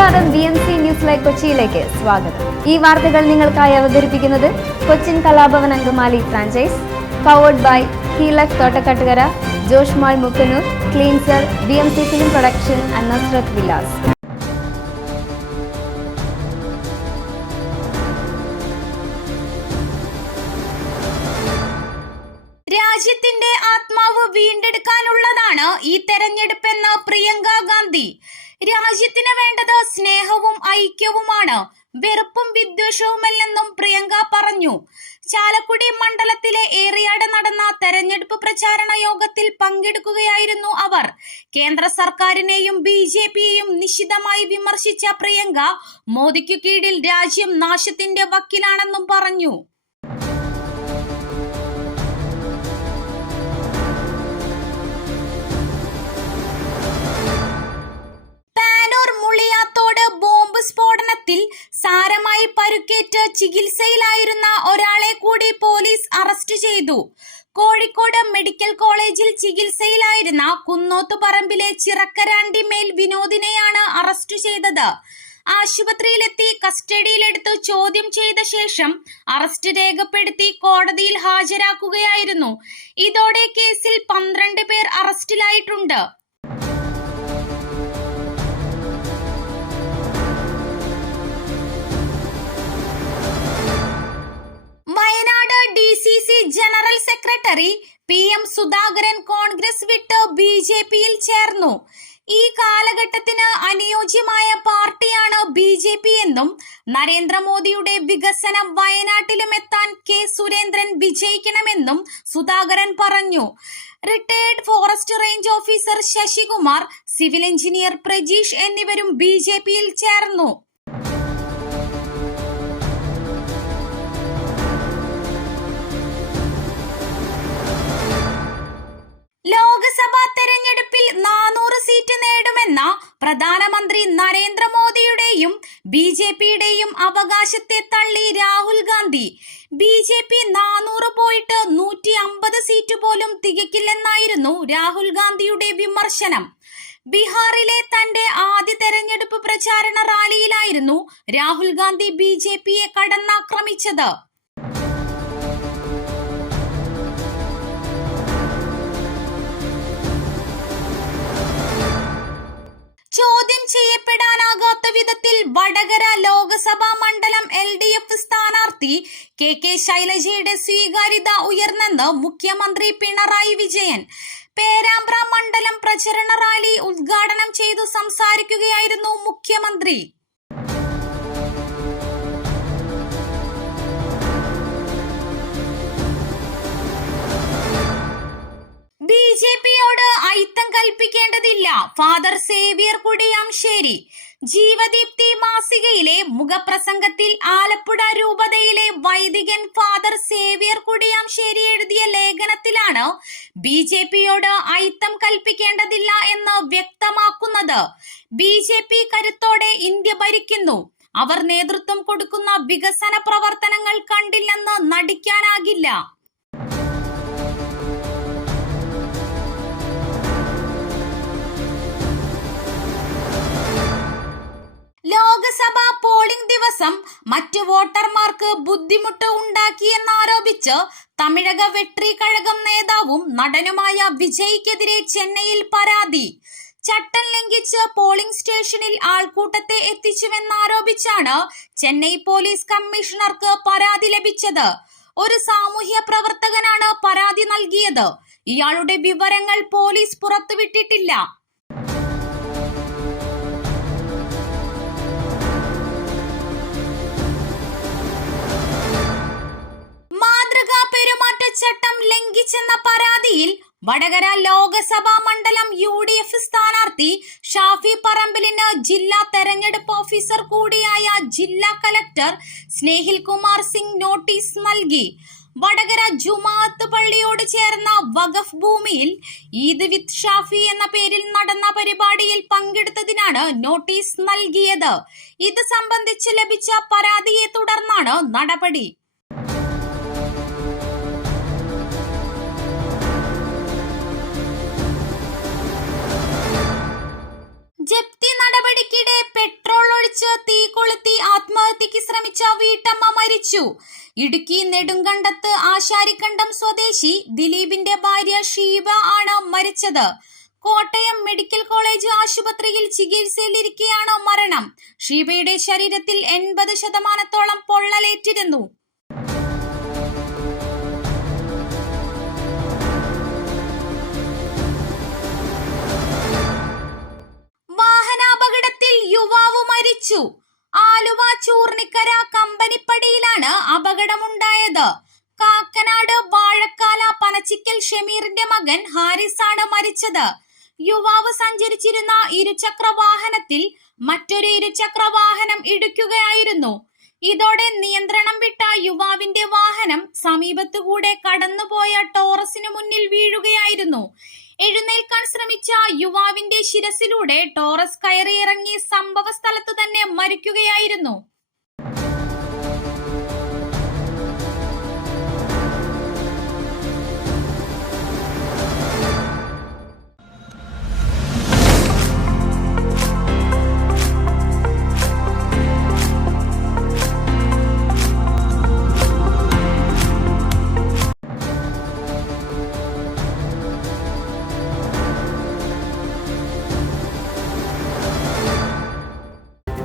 നമസ്കാരം B M C news live കൊച്ചിയിലേക്ക് സ്വാഗതം. ഈ വാർത്തകൾ നിങ്ങൾക്കായി അവതരിപ്പിക്കുന്നത് Cochin Kalabhavan Angamaly franchise powered by ഹീലക് Thottakattukara Josh mall Mukkanoor cleanser B M C film production and Vilas രാജ്യത്തിന്റെ ആത്മാവ് വീണ്ടെടുക്കാനുള്ളതാണ് ഈ തെരഞ്ഞെടുപ്പെന്ന് പ്രിയങ്ക ഗാന്ധി. രാജ്യത്തിന് വേണ്ടത് സ്നേഹവും ഐക്യവുമാണ്. വെറുപ്പും വിദ്വേഷവുമല്ലെന്നും പ്രിയങ്ക പറഞ്ഞു. ചാലക്കുടി മണ്ഡലത്തിലെ ഏറിയാട് നടന്ന തെരഞ്ഞെടുപ്പ് പ്രചാരണ യോഗത്തിൽ പങ്കെടുക്കുകയായിരുന്നു അവർ. കേന്ദ്ര സർക്കാരിനെയും ബി ജെ പിയെയും നിശിതമായി വിമർശിച്ച പ്രിയങ്ക മോദിക്കു കീഴിൽ രാജ്യം നാശത്തിന്റെ വക്കിലാണെന്നും പറഞ്ഞു. ചികിത്സയിലായിരുന്ന കുന്നോത്തുപറമ്പിലെ ചിറക്കരാണ്ടി മേൽ വിനോദിനെയാണ് അറസ്റ്റ് ചെയ്തത്. ആശുപത്രിയിലെത്തി കസ്റ്റഡിയിലെടുത്ത് ചോദ്യം ചെയ്ത ശേഷം അറസ്റ്റ് രേഖപ്പെടുത്തി കോടതിയിൽ ഹാജരാക്കുകയായിരുന്നു. ഇതോടെ കേസിൽ പന്ത്രണ്ട് പേർ അറസ്റ്റിലായിട്ടുണ്ട്. Wayanad D C C general secretary P M Sudhakaran Congress വിട്ട് ബി ജെ പിയിൽ ചേർന്നു. ഈ കാലഘട്ടത്തിന് അനുയോജ്യമായ പാർട്ടിയാണ് ബി ജെ പി എന്നും നരേന്ദ്രമോദിയുടെ വികസനം വയനാട്ടിലും എത്താൻ കെ സുരേന്ദ്രൻ വിജയിക്കണമെന്നും സുധാകരൻ പറഞ്ഞു. Retired forest range officer Sasikumar civil engineer Prajeesh എന്നിവരും ബി ചേർന്നു. ലോക്സഭാ തെരഞ്ഞെടുപ്പിൽ നാനൂറ് സീറ്റ് നേടുമെന്ന പ്രധാനമന്ത്രി നരേന്ദ്രമോദിയുടെയും ബി ജെ പിയുടെയും അവകാശത്തെ തള്ളി Rahul Gandhi. B J P നാനൂറ് പോയിട്ട് നൂറ്റി അമ്പത് സീറ്റ് പോലും തികക്കില്ലെന്നായിരുന്നു രാഹുൽ ഗാന്ധിയുടെ വിമർശനം. ബീഹാറിലെ തന്റെ ആദ്യ തെരഞ്ഞെടുപ്പ് പ്രചാരണ റാലിയിലായിരുന്നു രാഹുൽ ഗാന്ധി ബി ജെ പിയെ കടന്നാക്രമിച്ചത്. കെ കെ ശൈലജയുടെ സ്വീകാര്യത ഉയർന്നെന്ന് മുഖ്യമന്ത്രി പിണറായി വിജയൻ. പേരാമ്പ്ര മണ്ഡലം പ്രചരണ റാലി ഉദ്ഘാടനം ചെയ്തു സംസാരിക്കുകയായിരുന്നു മുഖ്യമന്ത്രി. ബി ജെ പിയോട് ഐത്തം കൽപ്പിക്കേണ്ടതില്ല. ഫാദർ സേവിയർ കുടിയാംശേരി ജീവദീപ്തി മാസികയിലെ മുഖപ്രസംഗത്തിൽ ആലപ്പുഴ രൂപതയിലെ വൈദികൻ ഫാദർ സേവിയർ കുടിയാംശേരി എഴുതിയ ലേഖനത്തിലാണ് ബി ജെ പിയോട് അയിത്തം കൽപ്പിക്കേണ്ടതില്ല എന്ന് വ്യക്തമാക്കുന്നത്. ബി ജെ പി കരുത്തോടെ ഇന്ത്യ ഭരിക്കുന്നു. അവർ നേതൃത്വം കൊടുക്കുന്ന വികസന പ്രവർത്തനങ്ങൾ കണ്ടില്ലെന്ന് നടിക്കാനാകില്ല. ദിവസം മറ്റു വോട്ടർമാർക്ക് ബുദ്ധിമുട്ട് ഉണ്ടാക്കിയെന്നാരോപിച്ച് തമിഴക വെട്രി കഴകം നേതാവും നടനുമായ വിജയ്ക്കെതിരെ ചെന്നൈയിൽ പരാതി. ചട്ടം ലംഘിച്ച് പോളിംഗ് സ്റ്റേഷനിൽ ആൾക്കൂട്ടത്തെ എത്തിച്ചുവെന്നാരോപിച്ചാണ് ചെന്നൈ പോലീസ് കമ്മീഷണർക്ക് പരാതി ലഭിച്ചത്. ഒരു സാമൂഹ്യ പ്രവർത്തകനാണ് പരാതി നൽകിയത്. ഇയാളുടെ വിവരങ്ങൾ പോലീസ് പുറത്തുവിട്ടിട്ടില്ല. പെരുമാറ്റച്ചട്ടം ലംഘിച്ചെന്ന പരാതിയിൽ വടകര ലോകസഭാ മണ്ഡലം യു ഡി എഫ് സ്ഥാനാർത്ഥി ഷാഫി പറമ്പിലിന് ജില്ലാ തെരഞ്ഞെടുപ്പ് ഓഫീസർ കൂടിയായ ജില്ലാ കലക്ടർ സ്നേഹിൽ കുമാർ സിംഗ് നോട്ടീസ് നൽകി. വടകര ജുമാഅത്ത് പള്ളിയോട് ചേർന്ന വഖഫ് ഭൂമിയിൽ ഈദ് വിത്ത് ഷാഫി എന്ന പേരിൽ നടന്ന പരിപാടിയിൽ പങ്കെടുത്തതിനാണ് നോട്ടീസ് നൽകിയത്. ഇത് സംബന്ധിച്ച് ലഭിച്ച പരാതിയെ തുടർന്നാണ് നടപടി. ജപ്തി നടപടിക്കിടെ പെട്രോൾ ഒഴിച്ച് തീ കൊളുത്തി ആത്മഹത്യക്ക് ശ്രമിച്ച വീട്ടമ്മ മരിച്ചു. ഇടുക്കി നെടുങ്കണ്ടത്ത് ആശാരിക്കണ്ടം സ്വദേശി ദിലീപിന്റെ ഭാര്യ ഷീബ ആണ് മരിച്ചത്. കോട്ടയം മെഡിക്കൽ കോളേജ് ആശുപത്രിയിൽ ചികിത്സയിലിരിക്കെയാണ് മരണം. ഷീബയുടെ ശരീരത്തിൽ എൺപത് ശതമാനത്തോളം പൊള്ളലേറ്റിരുന്നു. ഷമീറിന്റെ മകൻ ഹാരിസാണ് മരിച്ചത്. യുവാവ് സഞ്ചരിച്ചിരുന്ന ഇരുചക്ര വാഹനത്തിൽ മറ്റൊരു ഇരുചക്ര വാഹനം ഇടിക്കുകയായിരുന്നു. ഇതോടെ നിയന്ത്രണം വിട്ട യുവാവിന്റെ വാഹനം സമീപത്തുകൂടെ കടന്നുപോയ ടോറസിന് മുന്നിൽ വീഴുകയായിരുന്നു. എഴുന്നേൽക്കാൻ ശ്രമിച്ച യുവാവിന്റെ ശിരസിലൂടെ ടോറസ് കയറിയിറങ്ങി സംഭവ സ്ഥലത്ത് തന്നെ മരിക്കുകയായിരുന്നു.